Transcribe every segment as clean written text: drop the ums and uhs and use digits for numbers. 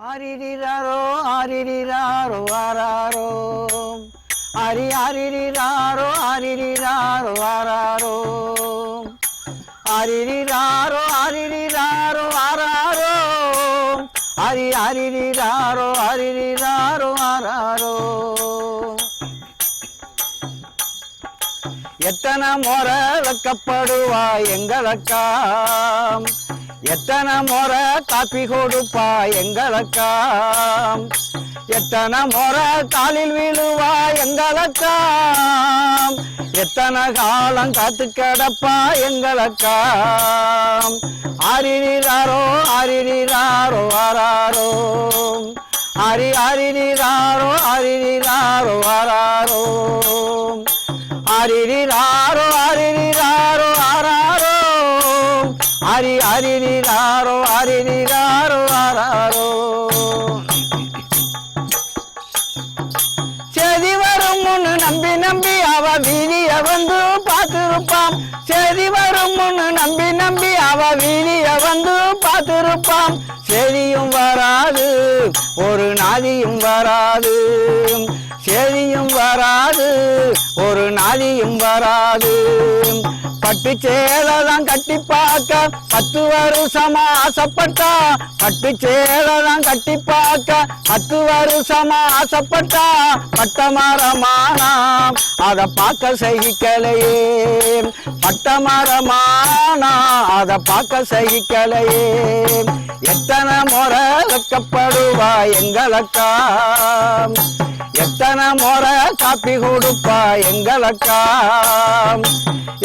ஆரிரிராரோ ஆரிரிராரோ ஆராரோ ஆரி ஆரிரிராரோ ஆரிரிராரோ ஆராரோ ஆரிரிராரோ ஆரிரிராரோ ஆராரோ ஆரி ஆரிரிராரோ ஆரிரிராரோ ஆராரோ. எத்தனை முறை வைக்கப்படுவா எங்களக்கா, எத்தனை முறை காப்பி கொடுப்பா எங்களக்கா, எத்தனை முறை காலில் விழுவா எங்களக்கா, எத்தனை காலம் காத்து கிடப்பா எங்களக்கா. ஆரிரிராரோ ஆரிரிராரோ ஆராரோ ஆரி ஆரிரிராரோ ஆரிரிராரோ ஆராரோ ஆரிரிராரோ ஆரிரிராரோ ஆராரோ ஆரி ஆரிரிராரோ ஆரிரிராரோ ஆராரோ. செதி வரும் முன்னு நம்பி நம்பி அவ வீதிய வந்து பார்த்திருப்பான், செதி வரும் முன்னு நம்பி நம்பி அவ வீதிய வந்து பார்த்திருப்பான். செதியும் வராது ஒரு நாதியும் வராது, செதியும் வராது ஒரு நாதியும் வராது. பட்டு சேலதான் கட்டி பார்க்க 10 வருஷமா ஆசைப்பட்டா, பட்டு சேலதான் கட்டி பார்க்க 10 வருஷமா ஆசைப்பட்டா. பட்ட மரமானா அத பார்க்க சகிக்கலையே, பட்ட மரமானா அத பார்க்க சகிக்கலையே. எத்தனை முறை வைக்கப்படுவா எங்களக்கா, எத்தனை முறை காப்பி கொடுப்பா எங்களக்கா,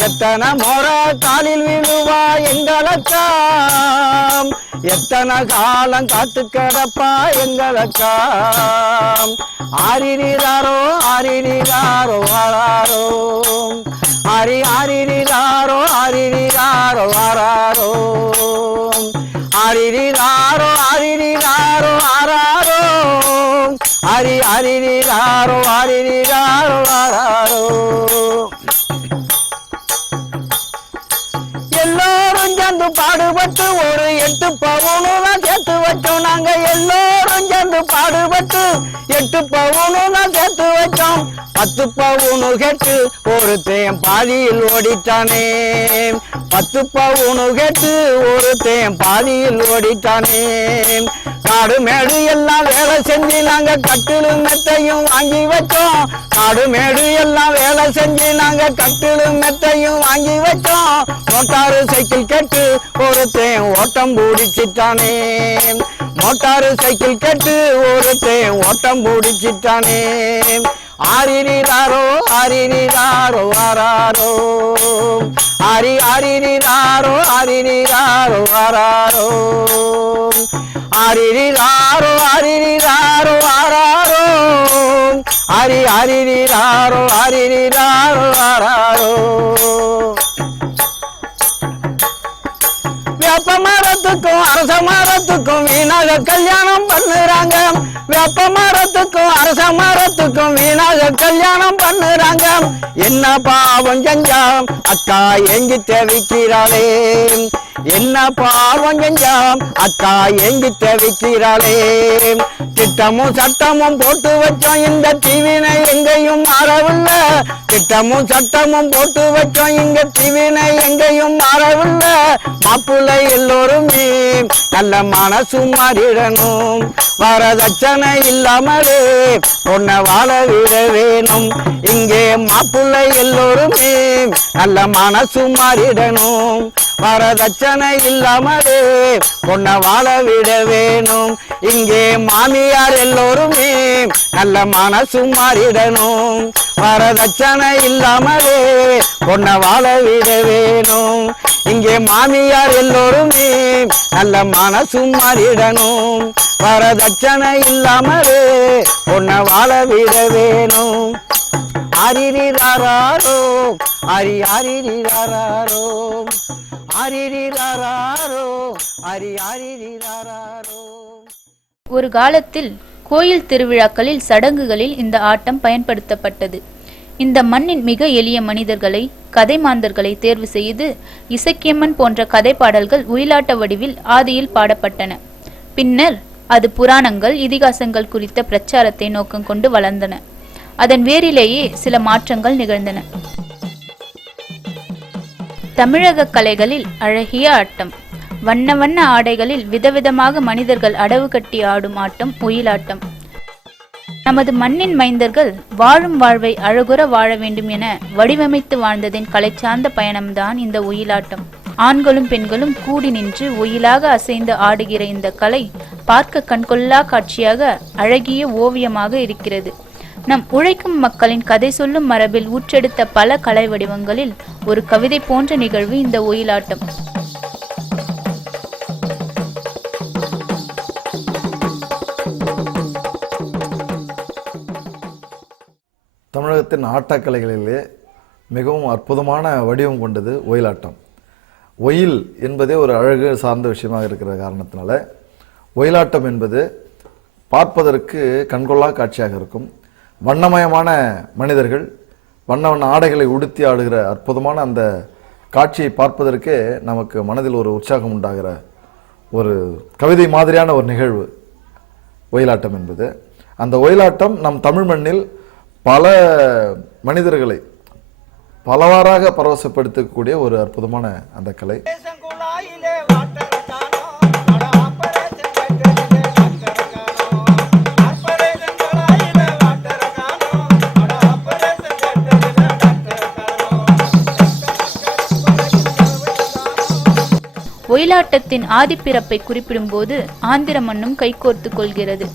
எத்தனை முறை காலில் விழுவா எங்களக்கா, எத்தனை காலம் காத்து கிடப்பா எங்களக்கா. ஆரிரிராரோ ஆரிரிராரோ ஆராரோ ஆரி ஆரிரிராரோ ஆரிரிராரோ ஆராரோ ஆரிரிராரோ ஆரிரிராரோ ஆராரோ ஆரி ஆரிரிராரோ ஆரிரிராரோ ஆராரோ. எல்லோரும் சேர்ந்து பாடுபட்டு ஒரு 8 பவுனு தான் சேர்த்து வச்சோம், நாங்க எல்லோரும் சேர்ந்து பாடுபட்டு 8 பவுனு தான் சேர்த்து வச்சோம். 10 பவுனு கேட்டு ஒருத்தன் பாதியில் ஓடிட்டானே, 10 பவுனு கேட்டு ஒருத்தன் பாதியில் ஓடிட்டானே. காடு மேடு எல்லாம் வேலை செஞ்சு நாங்க கட்டிலும் மெத்தையும் வாங்கி வச்சோம், காடு மேடு எல்லாம் வேலை செஞ்சு நாங்க கட்டிலும் மெத்தையும் வாங்கி வச்சோம். மோட்டாரு சைக்கிள் கேட்டு ஒருத்தன் ஓட்டம் பிடிச்சிட்டானே, மோட்டாரு சைக்கிள் கேட்டு ஒருத்தன் ஓட்டம் பிடிச்சிட்டானே. ஆரிரிராரோ ஆரிரிராரோ ஆராரோ ஆரி ஆரிரிராரோ ஆரிரிராரோ ஆராரோ ஆரிரிராரோ ஆரிரிராரோ ஆராரோ ஆரி ஆரிரிராரோ ஆரிரிராரோ ஆராரோ. வேப்ப மரத்துக்கும் அரச மரத்துக்கும் வீணாக கல்யாணம் பண்ணுறாங்க, வேப்ப மரத்துக்கும் அரச மரத்துக்கும் வீணாக கல்யாணம் பண்ணுறாங்க. என்ன பாவம் செஞ்சாம் அக்கா எங்கி தவிக்கிறாளே, என்ன பாவம் செஞ்சாம் அக்கா எங்கி தவிக்கிறாளே. திட்டமும் சட்டமும் போட்டு வச்சோம் இந்த தீவினை எங்கேயும் மாறவில்லை, திட்டமும் சட்டமும் போட்டு வச்சோம் இங்க தீவினை எங்கேயும் மாறவில்லை. மாப்பிள்ளை எல்லோருமே நல்ல மனசு மாறிடணும், வரதட்சணை இல்லாமலே பொண்ணை வாழ விட வேணும். இங்கே மாப்பிள்ளை எல்லோருமே நல்ல மனசு மாறிடணும், வரதட்சணை இல்லாமலே பொண்ணை வாழ விட வேணும். இங்கே மாமியார் எல்லோருமே நல்ல மனசு மாறிடணும், வரதட்சணை இல்லாமலே பொண்ணை வாழ விட வேணும். இங்கே மாமியார் எல்லோருமே நல்ல மனசு மாறிடணும், வரதட்சணை இல்லாமலே பொண்ணை வாழ விட வேணும். ஆரிரிராரோ ஆரி ஆரிரிராரோ ஆரிரிராரோ ஆரி ஆரிரிராரோ. ஒரு காலத்தில் கோயில் திருவிழாக்களில் சடங்குகளில் இந்த ஆட்டம் பயன்படுத்தப்பட்டது. இந்த மண்ணின் மிக எளிய மனிதர்களை, கதை மாந்தர்களை தேர்வு செய்து இசக்கியம்மன் போன்ற கதை பாடல்கள் ஒயிலாட்ட வடிவில் ஆதியில் பாடப்பட்டன. பின்னர் அது புராணங்கள் இதிகாசங்கள் குறித்த பிரச்சாரத்தை நோக்கம் கொண்டு வளர்ந்தன. அதன் வேரிலேயே சில மாற்றங்கள் நிகழ்ந்தன. தமிழக கலைகளில் அழகிய ஆட்டம். வண்ண வண்ண ஆடைகளில் விதவிதமாக மனிதர்கள் அடவு கட்டி ஆடும் ஆட்டம் ஒயிலாட்டம். நமது மண்ணின் மைந்தர்கள் வாழும் வாழ்வை அழகுற வாழ வேண்டும் என வடிவமைத்து வாழ்ந்ததின் கலை சார்ந்த பயணம்தான் இந்த ஒயிலாட்டம். ஆண்களும் பெண்களும் கூடி நின்று ஒயிலாக அசைந்து ஆடுகிற இந்த கலை பார்க்க கண்கொள்ளா காட்சியாக அழகிய ஓவியமாக இருக்கிறது. நம் உழைக்கும் மக்களின் கதை சொல்லும் மரபில் ஊற்றெடுத்த பல கலை வடிவங்களில் ஒரு கவிதை போன்ற நிகழ்வு இந்த ஒயிலாட்டம். தமிழகத்தின் ஆட்டக்கலைகளிலே மிகவும் அற்புதமான வடிவம் கொண்டது ஒயிலாட்டம். ஒயில் என்பதே ஒரு அழகு சார்ந்த விஷயமாக இருக்கிற காரணத்தினால ஒயிலாட்டம் என்பது பார்ப்பதற்கு கண்கொள்ளா காட்சியாக இருக்கும். வண்ணமயமான மனிதர்கள் வண்ண வண்ண ஆடைகளை உடுத்தி ஆடுகிற அற்புதமான அந்த காட்சியை பார்ப்பதற்கே நமக்கு மனதில் ஒரு உற்சாகம் உண்டாகிற ஒரு கவிதை மாதிரியான ஒரு நிகழ்வு ஒயிலாட்டம் என்பது. அந்த ஒயிலாட்டம் நம் தமிழ் மண்ணில் பல மனிதர்களை பலவாறாக பரவசப்படுத்தக்கூடிய ஒரு அற்புதமான அந்த கலை. ஒயிலாட்டத்தின் ஆதிப்பிறப்பை குறிப்பிடும் போது ஆந்திர மண்ணும் கைகோர்த்து கொள்கிறது.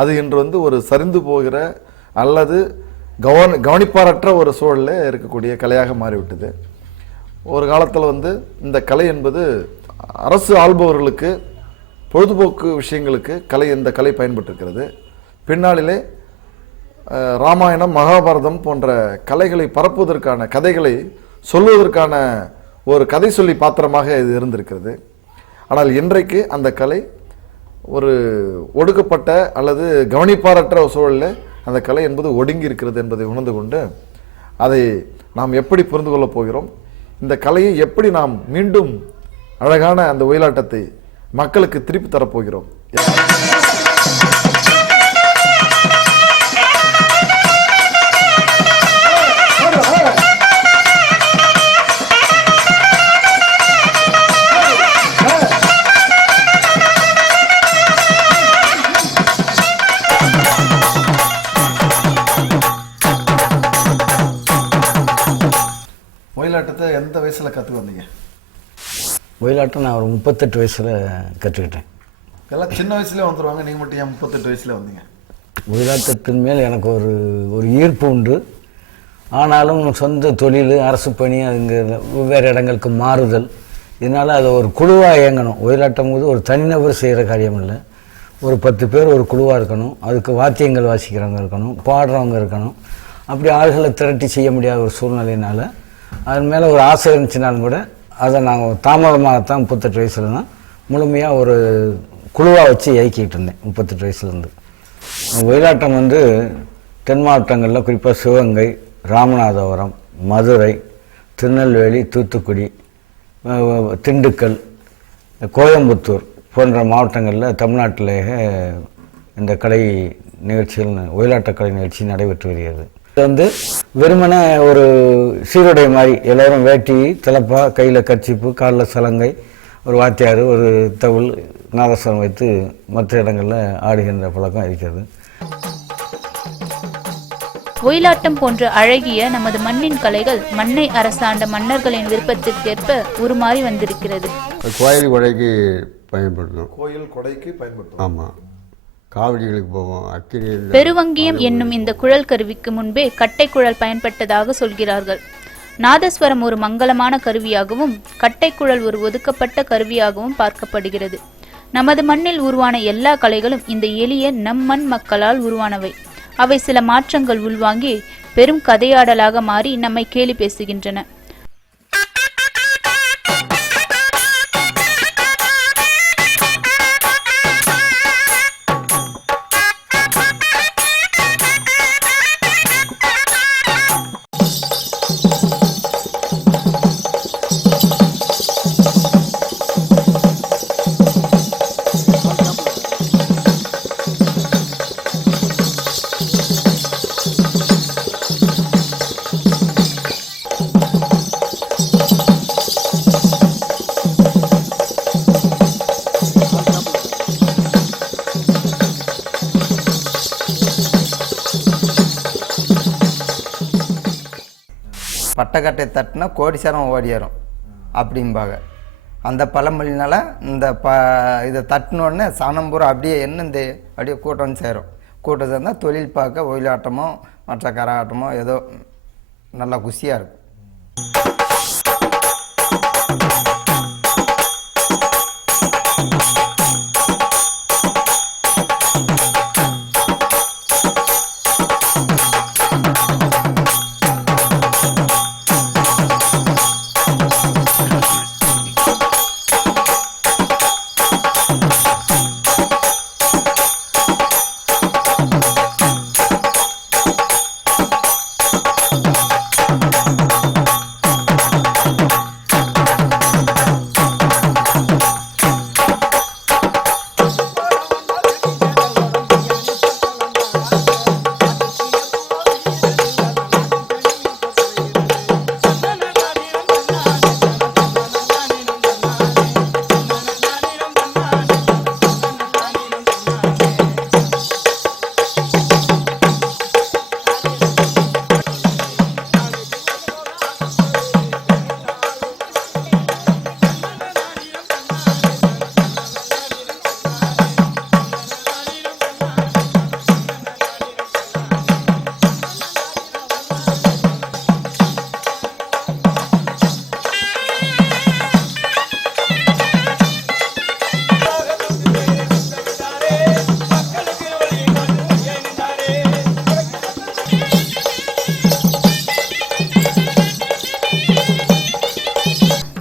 அது இன்று ஒரு சரிந்து போகிற அல்லது கவனிப்பாரற்ற ஒரு சூழலில் இருக்கக்கூடிய கலையாக மாறிவிட்டது. ஒரு காலத்தில் இந்த கலை என்பது அரசு ஆள்பவர்களுக்கு பொழுதுபோக்கு விஷயங்களுக்கு இந்த கலை பயன்பட்டிருக்கிறது. பின்னாளிலே ராமாயணம் மகாபாரதம் போன்ற கலைகளை பரப்புவதற்கான கதைகளை சொல்வதற்கான ஒரு கதை சொல்லி பாத்திரமாக இது இருந்திருக்கிறது. ஆனால் இன்றைக்கு அந்த கலை ஒரு ஒடுக்கப்பட்ட அல்லது கவனிப்பாரற்ற சூழலில் அந்த கலை என்பது ஒடுங்கி இருக்கிறது என்பதை உணர்ந்து கொண்டு அதை நாம் எப்படி புரிந்து கொள்ளப் போகிறோம், இந்த கலையை எப்படி நாம் மீண்டும் அழகான அந்த ஒயிலாட்டத்தை மக்களுக்கு திருப்பி தரப்போகிறோம். ஒயிலாட்டத்தை எந்த வயசில் கற்றுக்க வந்தீங்க? ஒயிலாட்டம் நான் ஒரு 38 வயசில் கற்றுக்கிட்டேன். எல்லாம் சின்ன வயசுலேயே வந்துடுவாங்க, நீங்கள் மட்டும் ஏன் 38 வயசில் வந்தீங்க? ஒயிலாட்டத்தின் மேல் எனக்கு ஒரு ஈர்ப்பு உண்டு. ஆனாலும் சொந்த தொழில், அரசு பணி, அதுங்க வெவ்வேறு இடங்களுக்கு மாறுதல், இதனால் அதை ஒரு குழுவாக இயங்கணும். ஒயிலாட்டம் போது ஒரு தனிநபர் செய்கிற காரியம் இல்லை. ஒரு 10 பேர் ஒரு குழுவாக இருக்கணும். அதுக்கு வாத்தியங்கள் வாசிக்கிறவங்க இருக்கணும், பாடுறவங்க இருக்கணும். அப்படி ஆள்களை திரட்டி செய்ய முடியாத ஒரு சூழ்நிலையினால் அதன் மேலே ஒரு ஆசை இருந்துச்சுனாலும் கூட அதை நாங்கள் தாமதமாகத்தான் 38 வயசுல தான் முழுமையாக ஒரு குழுவாக வச்சு இயக்கிட்டு இருந்தேன். 38 வயசுலேருந்து ஒயிலாட்டம் தென் மாவட்டங்களில் குறிப்பாக சிவகங்கை, ராமநாதபுரம், மதுரை, திருநெல்வேலி, தூத்துக்குடி, திண்டுக்கல், கோயம்புத்தூர் போன்ற மாவட்டங்களில் தமிழ்நாட்டிலேயே இந்த கலை நிகழ்ச்சிகள் ஒயிலாட்ட கலை நிகழ்ச்சி நடைபெற்று வருகிறது. இது வெறுமனே ஒரு சீருடை மாதிரி எல்லோரும் வேட்டி, திலப்பா, கையில் கர்ச்சிப்பு, காலில் சலங்கை, ஒரு வாத்தியார், ஒரு தவுள், நாதஸ்வரம் வைத்து மற்ற இடங்களில் ஆடுகின்ற பழக்கம் இருக்கிறது. ஒயிலாட்டம் போன்ற அழகிய நமது மண்ணின் கலைகள் மண்ணை அரசாண்ட மன்னர்களின் விருப்பத்திற்கேற்ப உருமாறி வந்திருக்கிறது. கோயில் கொடைக்கு பயன்படுத்தும். கோயில் கொடைக்கு பயன்படுத்தும். ஆமாம், காவடிகளுக்கு போவோம். அக்கினி பெருவங்கியம் என்னும் இந்த குழல் கருவிக்கு முன்பே கட்டை குழல் பயன்பட்டதாக சொல்கிறார்கள். நாதஸ்வரம் ஒரு மங்களமான கருவியாகவும் கட்டைக்குழல் ஒரு ஒதுக்கப்பட்ட கருவியாகவும் பார்க்கப்படுகிறது. நமது மண்ணில் உருவான எல்லா கலைகளும் இந்த எளிய நம் மண் மக்களால் உருவானவை. அவை சில மாற்றங்கள் உள்வாங்கி பெரும் கதையாடலாக மாறி நம்மை கேலி பேசுகின்றன. பட்டக்கட்டை தட்டினா கோடீஸ்வரம் ஓடியாரும் அப்படிம்பாங்க. அந்த பழமொழினால இந்த இதை தட்டினோடனே சனம் பூரா அப்படியே என்னந்து அப்படியே கூட்டம் சேரும். கூட்டம் சேர்ந்தால் தொழில் பார்க்க ஒயிலாட்டமோ மற்ற கரகாட்டமோ ஏதோ நல்லா குஷியாக இருக்கும்.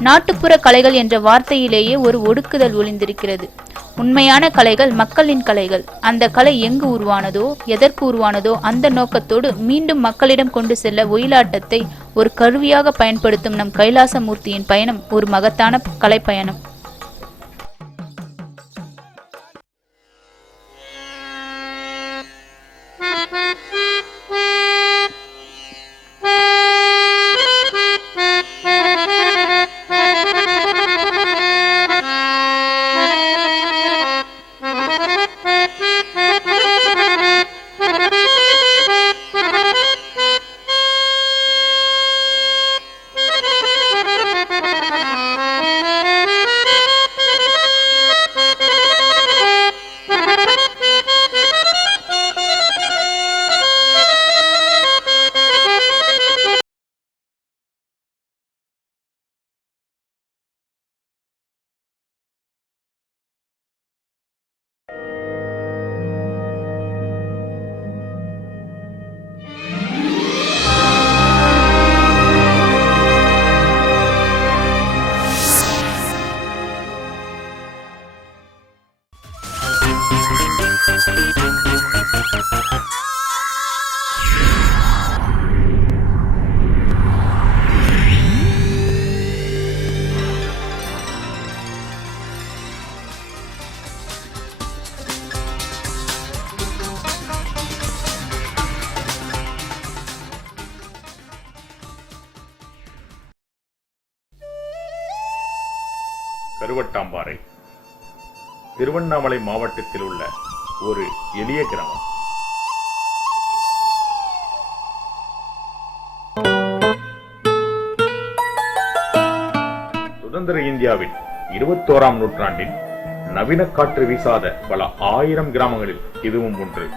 நாட்டுப்புற கலைகள் என்ற வார்த்தையிலேயே ஒரு ஒடுக்குதல் ஒளிந்திருக்கிறது. உண்மையான கலைகள் மக்களின் கலைகள். அந்த கலை எங்கு உருவானதோ, எதற்கு உருவானதோ அந்த நோக்கத்தோடு மீண்டும் மக்களிடம் கொண்டு செல்ல ஒயிலாட்டத்தை ஒரு கருவியாக பயன்படுத்தும் நம் கைலாசமூர்த்தியின் பயணம் ஒரு மகத்தான கலை பயணம். கருவட்டாம்பாறை திருவண்ணாமலை மாவட்டத்தில் உள்ள ஒரு எளிய கிராமம். சுதந்திர இந்தியாவின் 21ஆம் நூற்றாண்டின் நவீன காற்று வீசாத பல ஆயிரம் கிராமங்களில் இதுவும் ஒன்று.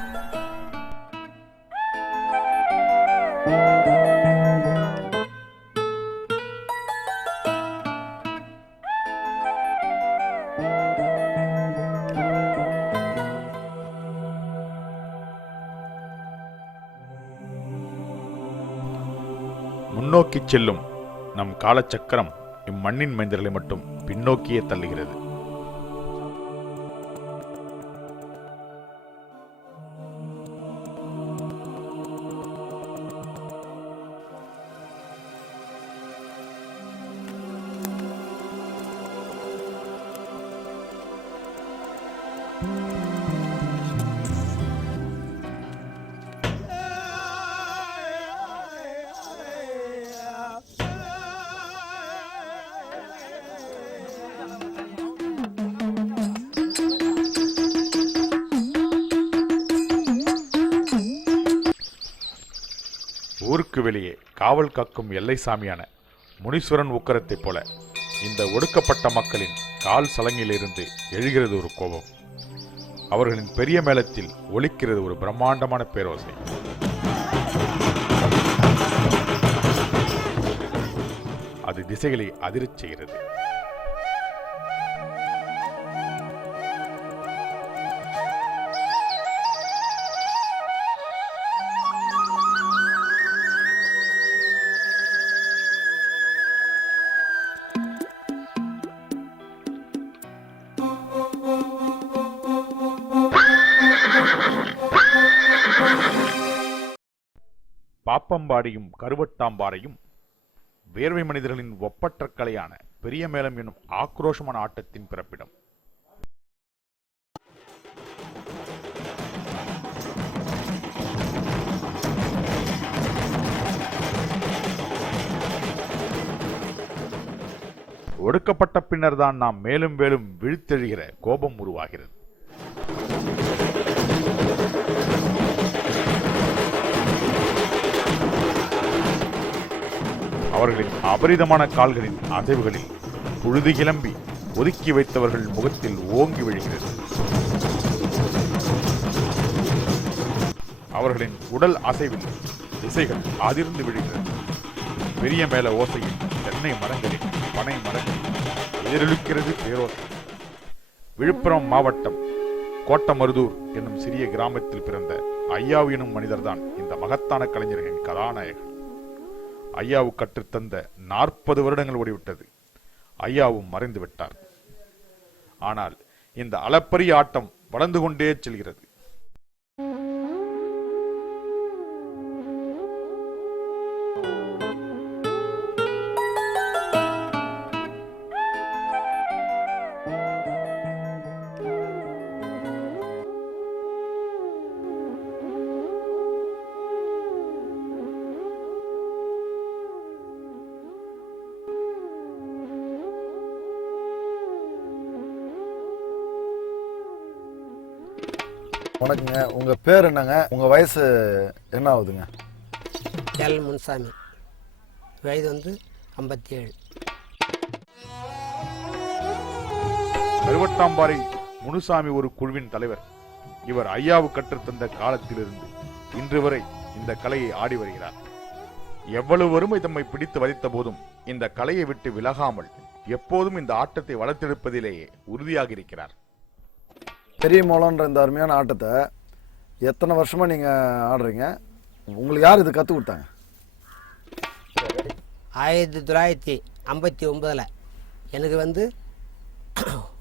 முன்னோக்கி செல்லும் நம் காலச்சக்கரம் இம்மண்ணின் மைந்தர்களை மட்டும் பின்னோக்கியே தள்ளுகிறது. ஊருக்கு வெளியே காவல் காக்கும் எல்லை சாமியான முனீஸ்வரன் உக்கரத்தைப் போல இந்த ஒடுக்கப்பட்ட மக்களின் கால் சலங்கிலிருந்து எழுகிறது ஒரு கோபம். அவர்களின் பெரிய மேளத்தில் ஒலிக்கிறது ஒரு பிரம்மாண்டமான பேரோசை. அது திசைகளை அதிரச் செய்கிறது. பாப்பம்பாடியும் கருவட்டாம்பாறையும் வேர்வை மனிதர்களின் ஒப்பற்ற கலையான பெரிய மேளம் என்னும் ஆக்ரோஷமான ஆட்டத்தின் பிறப்பிடம். ஒடுக்கப்பட்ட பின்னர் தான் நாம் மேலும் மேலும் விழித்தெழுகிற கோபம் உருவாகிறது. அவர்களின் அபரிதமான கால்களின் அசைவுகளில் புழுதி கிளம்பி ஒதுக்கி வைத்தவர்கள் முகத்தில் ஓங்கி விழுகிறது. அவர்களின் உடல் அசைவில் திசைகள் அதிர்ந்து விழுகிறது. பெரிய மேல ஓசையில் தென்னை மரங்களில் பனை மரங்களில் எதிரொலிக்கிறது பேரோசை. விழுப்புரம் மாவட்டம் கோட்டமருதூர் என்னும் சிறிய கிராமத்தில் பிறந்த ஐயாவு எனும் மனிதர்தான் இந்த மகத்தான கலைஞர்களின் கதாநாயகர். ஐயாவு கற்றுத்தந்த 40 வருடங்கள் ஓடிவிட்டது. ஐயாவும் மறைந்து விட்டார். ஆனால் இந்த அளப்பரிய ஆட்டம் வளர்ந்து கொண்டே செல்கிறது. வணக்கங்க. உங்கள் பேர் என்னங்க? உங்கள் வயசு என்ன ஆகுதுங்க? எல் முன்சாமி, வயது வந்து 57. கருவட்டாம்பாறை முனுசாமி ஒரு குழுவின் தலைவர். இவர் ஐயாவு கற்றுத்தந்த காலத்திலிருந்து இன்று வரை இந்த கலையை ஆடி வருகிறார். எவ்வளவு வறுமை தம்மை பிடித்து வதைத்த போதும் இந்த கலையை விட்டு விலகாமல் எப்போதும் இந்த ஆட்டத்தை வளர்த்தெடுப்பதிலேயே உறுதியாக இருக்கிறார். பெரிய மேளம்ன்ற இந்த அருமையான ஆட்டத்தை எத்தனை வருஷமாக நீங்கள் ஆடுறீங்க? உங்களுக்கு யார் இது கற்றுக் கொடுத்தாங்க? 1959 எனக்கு வந்து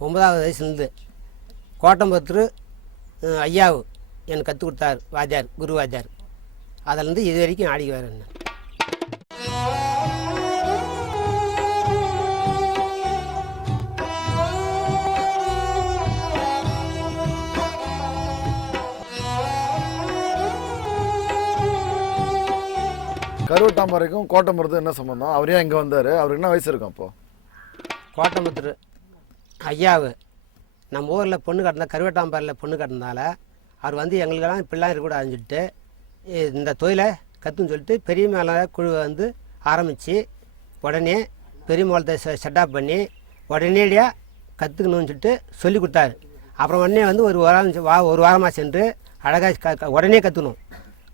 9வது வயசுலேருந்து கோட்டம்புத்தூர் ஐயாவு எனக்கு கற்றுக் கொடுத்தார், வாத்தியார், குரு வாத்தியார். அதிலேருந்து இது வரைக்கும் ஆடி வரேன். கருவட்டாம்பாறைக்கும் கோட்டமருதும் என்ன சம்பந்தம்? அவர் ஏன் இங்கே வந்தார்? அவருக்கு என்ன வயசு இருக்கும் அப்போது? கோட்டம்புத்தூர் ஐயாவு நம்ம ஊரில் பொண்ணு கட்டினா, கருவட்டாம்பாறையில் பொண்ணு கட்டினால அவர் வந்து எங்களுக்கெல்லாம் இப்படிலாம் இருக்கக்கூடாதுன்னு சொல்லிட்டு இந்த தொழிலை கற்றுன்னு சொல்லிட்டு பெரிய மேலே குழுவை வந்து ஆரம்பித்து உடனே பெரிய மேளத்தை செட்டப் பண்ணி உடனடியாக கற்றுக்கணும்னு சொல்லிட்டு சொல்லி கொடுத்தாரு. அப்புறம் உடனே வந்து ஒரு வாரமாக சென்று அழகாக உடனே கற்றுக்கணும்.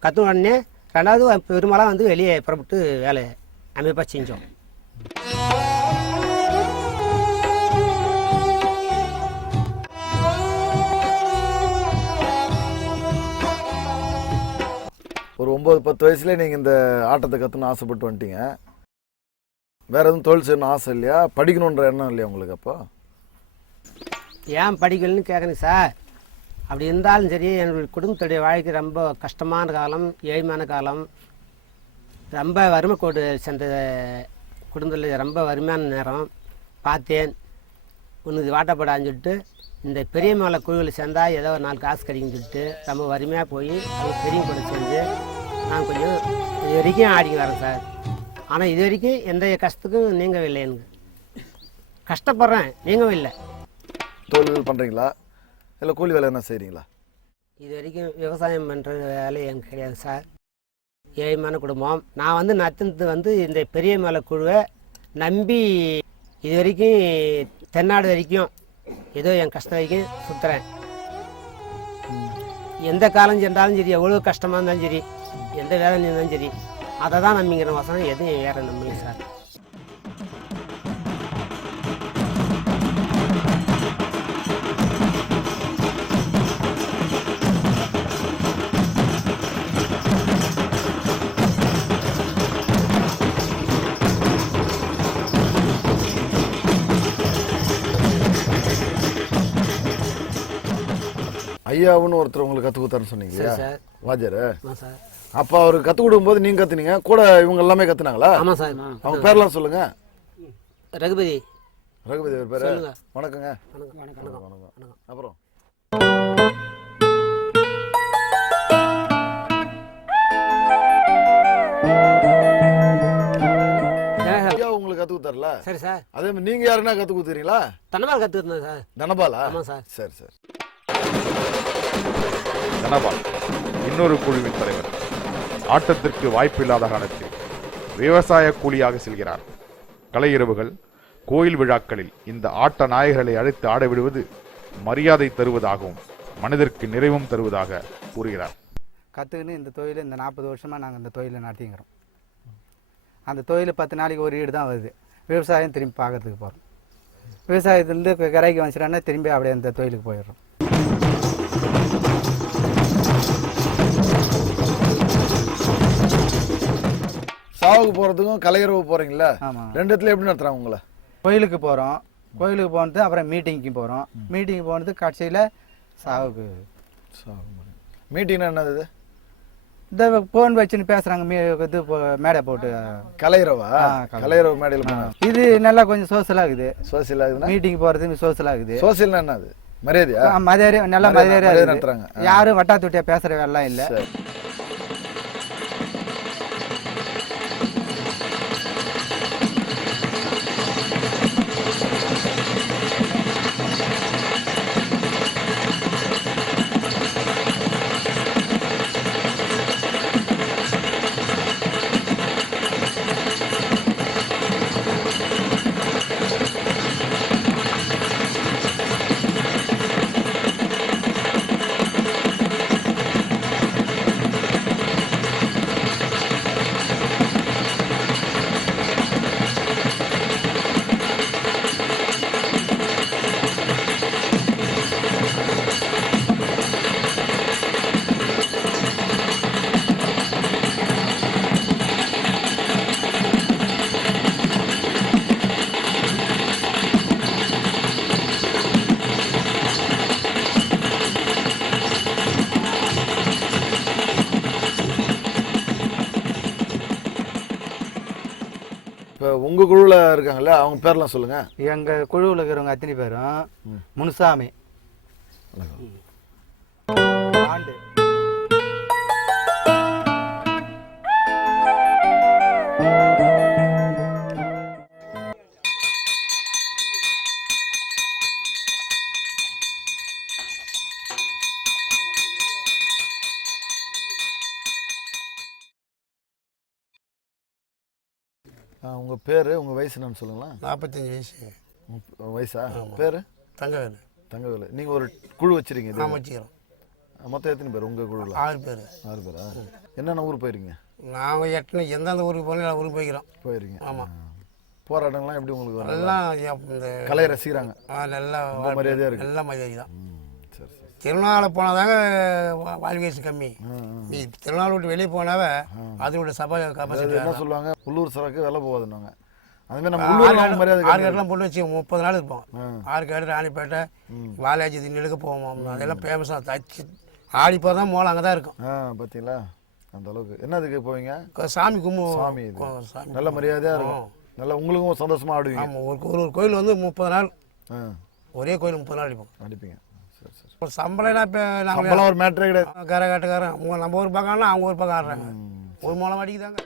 கற்றுன உடனே 2வது பெருமாளாக வந்து வெளியே புறப்பட்டு வேலை அமைப்பாக செஞ்சோம். ஒரு 9-10 வயசுலேயே நீங்கள் இந்த ஆட்டத்தை கற்றுன்னு ஆசைப்பட்டு வந்துட்டீங்க. வேறு எதுவும் தொழில் செய்யணும்னு ஆசை இல்லையா? படிக்கணுன்ற எண்ணம் இல்லையா உங்களுக்கு? அப்போ ஏன் படிக்கலன்னு கேட்குறேங்க சார். அப்படி இருந்தாலும் சரி, என்னுடைய குடும்பத்துடைய வாழ்க்கை ரொம்ப கஷ்டமான காலம், ஏழ்மையான காலம், ரொம்ப வறுமை கோடு சென்ற குடும்பத்தில் ரொம்ப வறுமையான நேரம் பார்த்தேன். உனக்கு வாட்டப்படான்னு சொல்லிட்டு இந்த பெரிய மேலே குழுவில் சேர்ந்தால் ஏதோ ஒரு 4 காசு கிடைக்குன்னு சொல்லிட்டு ரொம்ப வறுமையாக போய் அவங்க பெரிய கூட சேர்ந்து நான் கொஞ்சம் இது வரைக்கும் ஆடிக்கு வரேன் சார். ஆனால் இது வரைக்கும் எந்த கஷ்டத்துக்கும் நீங்கவே இல்லை. எனக்கு கஷ்டப்படுறேன், நீங்கவும் இல்லை. தொழில் பண்ணுறீங்களா இல்லை கூலி வேலை என்ன செய்கிறீங்களா? இது வரைக்கும் விவசாயம் பண்ணுற வேலை எனக்கு கிடையாது சார். ஏழ்மையான குடும்பம். நான் வந்து நத்தினது வந்து இந்த பெரிய மலை குழுவை நம்பி இது வரைக்கும் தென்னாடு வரைக்கும் ஏதோ என் கஷ்டம் வரைக்கும் சுற்றுறேன். எந்த காலம் சென்றாலும் சரி, எவ்வளோ கஷ்டமாக இருந்தாலும் சரி, எந்த வேதனை இருந்தாலும் சரி, அதை தான் நம்பிங்கிற வசனம் எதுவும் வேறு நம்புங்க சார். ஐயாவுன்னு ஒருத்தர் உங்களுக்கு கற்றுக் கொடுத்தாருன்னு சொன்னீங்க இல்லையா சார். வாத்தியார்? ஆமாம் சார். அப்போ அவர் கற்றுக் கொடுக்கும்போது நீங்கள் கற்றுனீங்க கூட, இவங்க எல்லாமே கற்றுனாங்களா? ஆமாம் சார். அவங்க பேர்லாம் சொல்லுங்க. ரகுபதி. ரகுபதி அவர் பேர். சொல்லுங்க. வணக்கங்க. வணக்கம். வணக்கம். அப்புறம் ஐயா உங்களுக்கு கற்றுக் கொடுத்தாருல? சரி சார். அதே மாதிரி நீங்கள் யாருன்னா கற்றுக் கொடுத்துறீங்களா? தனபால் கற்றுருந்தேன் சார். தனபாலா? ஆமாம் சார். சரி சரி. தனபால் இன்னொரு குழுவின் தலைவர். ஆட்டத்திற்கு வாய்ப்பில்லாத காலத்தில் விவசாய கூலியாக செல்கிறார். கலை இரவுகள், கோயில் விழாக்களில் இந்த ஆட்ட நாயகர்களை அழைத்து ஆட விடுவது மரியாதை தருவதாகவும் மனிதருக்கு நிறைவும் தருவதாக கூறுகிறார். கற்றுக்கின்னு இந்த தொழில் இந்த 40 வருஷமாக நாங்கள் இந்த தொழிலை நடத்திங்கிறோம். அந்த தொழில் 10 நாளைக்கு ஒரு ஈடு தான் வருது. விவசாயம் திரும்பி பார்க்கறதுக்கு போகிறோம். விவசாயத்துலேருந்து கரைக்கு வந்துச்சிட்டோன்னா திரும்பி அப்படியே அந்த தொழிலுக்கு போயிடுறோம். சாவுக்கு போகிறதுக்கும் கலையரவு போகிறீங்களா? ஆமாம். ரெண்டு இடத்துல எப்படி நடத்துகிறாங்க உங்களை? கோயிலுக்கு போகிறோம். கோயிலுக்கு போனது அப்புறம் மீட்டிங்க்கு போகிறோம். மீட்டிங் போனது கடைசியில் சாவுக்கு. மீட்டிங்னா என்னது? இந்த ஃபோன் வச்சுன்னு பேசுகிறாங்க. இது மேடை போட்டு கலையரவா? கலையரவு மேடையில் போனாங்க. இது நல்லா கொஞ்சம் சோசியலாக இருக்குது. சோசியல் ஆகுதுன்னா மீட்டிங் போகிறது சோசியலாக இருக்குது. சோசியல்னா என்னது? மரியாதையா? மரியாதை நல்லா மரியாதையாக நடத்துறாங்க. யாரும் வட்டாத்துட்டியாக பேசுகிற வேலைலாம் இல்லை. இப்போ உங்கள் குழுவில் இருக்காங்கல்ல, அவங்க பேர்லாம் சொல்லுங்கள். எங்கள் குழுவில் இருக்கிறவங்க அத்தனை பேரும் முனுசாமி, ஆண்டு, உங்கள் பேர், உங்கள் வயசு என்னன்னு சொல்லுங்களா? 45 வயசு. வயசா? பேர்? தங்கவேலு. தங்கவேலு. நீங்கள் ஒரு குழு வச்சுருக்கீங்க? நாம் வச்சுக்கிறோம். மொத்தம் எத்தனை பேர் உங்கள் குழுவில்? 6 பேர். 6 பேரா? என்னென்ன ஊர் போயிருக்கீங்க? நாங்கள் எத்தனை எந்தெந்த ஊருக்கு போகணும் எல்லா ஊருக்கு போய்க்கிறோம். போயிருக்கீங்க. ஆமாம். போராட்டங்கள்லாம் எப்படி உங்களுக்கு வரும்? எல்லாம் இந்த கலையை ரசிக்கிறாங்க. நல்லா மரியாதையாக இருக்குது. எல்லாம் மரியாதை தான். சரி சரி. திருநாளை போனாதாங்க வாழ்க்கைசு கம்மி. நீ திருநாள் விட்டு வெளியே போனாவே அதோட சபை கபாசிட்டி என்ன சொல்லுவாங்க, உள்ளூர் சரக்கு விலை போகாதுன்னாங்க. அதுமாதிரி நம்ம உள்ளூர் மரியாதை. 6 கேட்டெலாம் போட்டு வச்சு 30 நாள் இருப்போம். 6 கேட்டு ராணிப்பேட்டை, வாலாஜி திண்ணுக்கு போவோம். அதெல்லாம் ஃபேமஸாக தச்சு ஆடிப்போ தான் மோளம் அங்கே தான் இருக்கும். பார்த்தீங்களா அந்த அளவுக்கு. என்னதுக்கு போவீங்க? சாமி கும்பு. சாமி இது நல்ல மரியாதையாக இருக்கும். நல்லா உங்களுக்கும் சந்தோஷமாக ஆடுவீங்க. ஆமாம். ஒரு கோயில் வந்து 30 நாள், ஒரே கோயில் 30 நாள் அடிப்போம். அடிப்பீங்க. சரி சரி. ஒரு சம்பளம்னா இப்போ சம்பளம் ஒரு மேட்ரே கிடையாது. கரகாட்டுக்காரன் அவங்க நம்ம ஒரு பக்கம் ஆடலாம், அவங்க ஒரு பக்கம் ஆடுறாங்க. ஒரு மூலம் அடிக்குதாங்க.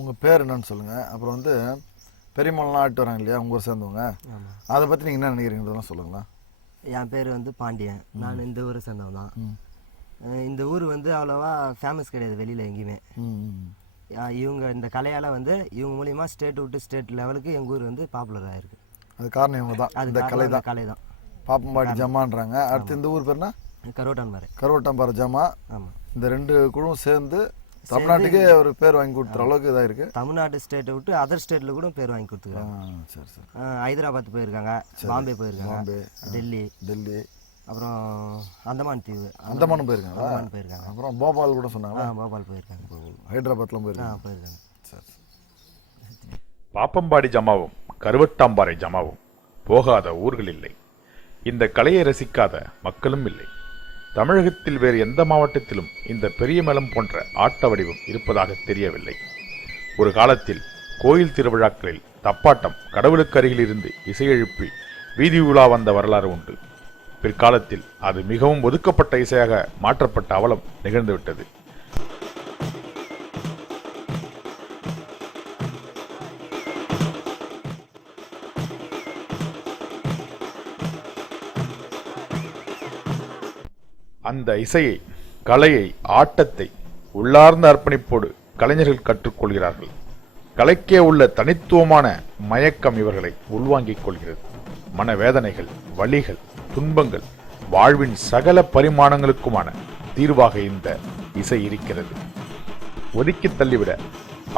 உங்கள் பேர் என்னன்னு சொல்லுங்கள். அப்புறம் வந்து பெரிய மலைலாம் ஆட்டு வராங்க இல்லையா உங்க ஊர் சேர்ந்தவங்க, அதை பற்றி நீங்கள் என்ன நினைக்கிறீங்கன்றதெல்லாம் சொல்லுங்களா. என் பேர் வந்து பாண்டியன், நான் இந்த ஊரை சேர்ந்தவன் தான். இந்த ஊர் வந்து அவ்வளோவா ஃபேமஸ் கிடையாது வெளியில் எங்கேயுமே. இவங்க இந்த கலையால் வந்து இவங்க மூலிமா ஸ்டேட் விட்டு ஸ்டேட் லெவலுக்கு எங்கள் ஊர் வந்து பாப்புலர் ஆகிருக்கு. அது காரணம் இவங்க தான், அது இந்த கலை தான். பாப்பம்பாடி ஜமான்றாங்க. அடுத்து இந்த ஊர் பேர்னா கருவட்டாம்பாறை ஜமா. ஆமாம், இந்த 2 குழுவும் சேர்ந்து தமிழ்நாட்டுக்கே ஒரு பேர் வாங்கி கொடுத்துற அளவுக்கு இதாக இருக்குது. தமிழ்நாடு ஸ்டேட்டை விட்டு அதர் ஸ்டேட்டில் கூட பேர் வாங்கி கொடுத்துருக்காங்க. சரி சரி. ஹைதராபாத் போயிருக்காங்க, பாம்பே போயிருக்காங்க, டெல்லி, அப்புறம் அந்தமான் தீவு, அந்தமானும் போயிருக்காங்க. அப்புறம் போபால் கூட சொன்னாங்க. போபால் போயிருக்காங்க, ஹைதராபாத்லாம் போயிருக்காங்க. சரி. பாப்பம்பாடி ஜமாவும் கருவட்டாம்பாறை ஜமாவும் போகாத ஊர்கள் இல்லை, இந்த கலையை ரசிக்காத மக்களும் இல்லை. தமிழகத்தில் வேறு எந்த மாவட்டத்திலும் இந்த பெரிய மேளம் போன்ற ஆட்ட வடிவம் இருப்பதாக தெரியவில்லை. ஒரு காலத்தில் கோயில் திருவிழாக்களில் தப்பாட்டம் கடவுளுக்கு அருகில் இருந்து இசையெழுப்பி வீதி உலா வந்த வரலாறு உண்டு. பிற்காலத்தில் அது மிகவும் ஒதுக்கப்பட்ட இசையாக மாற்றப்பட்ட அவலம் நிகழ்ந்துவிட்டது. அந்த இசையை, கலையை, ஆட்டத்தை உள்ளார்ந்த அர்ப்பணிப்போடு கலைஞர்கள் கற்றுக்கொள்கிறார்கள். கலைக்கே உள்ள தனித்துவமான மயக்கம் இவர்களை உள்வாங்கிக் கொள்கிறது. மனவேதனைகள், வலிகள், துன்பங்கள், வாழ்வின் சகல பரிமாணங்களுக்குமான தீர்வாக இந்த இசை இருக்கிறது. ஒதுக்கி தள்ளிவிட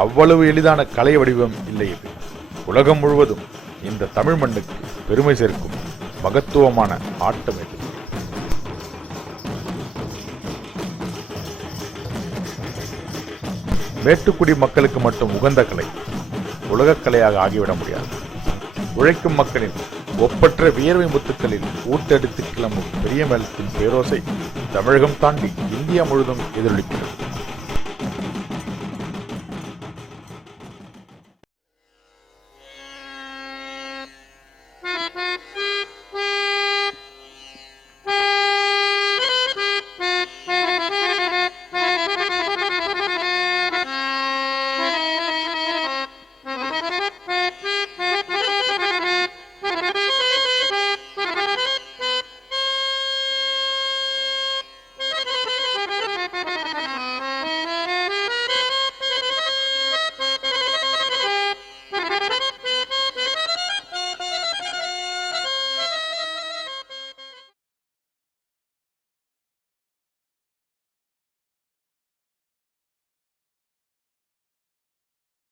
அவ்வளவு எளிதான கலை வடிவம் இல்லை இது. உலகம் முழுவதும் இந்த தமிழ் மண்ணுக்கு பெருமை சேர்க்கும் மகத்துவமான ஆட்டம் இது. மேட்டுக்குடி மக்களுக்கு மட்டும் உகந்த கலை உலகக் கலையாக ஆகிவிட முடியாது. உழைக்கும் மக்களின் ஒப்பற்ற வியர்வை முத்துக்களில் ஊட்டெடுத்து கிளம்பும் பெரிய மேளத்தின் பேரோசை தமிழகம் தாண்டி இந்தியா முழுவதும் எதிரொலிக்கிறது.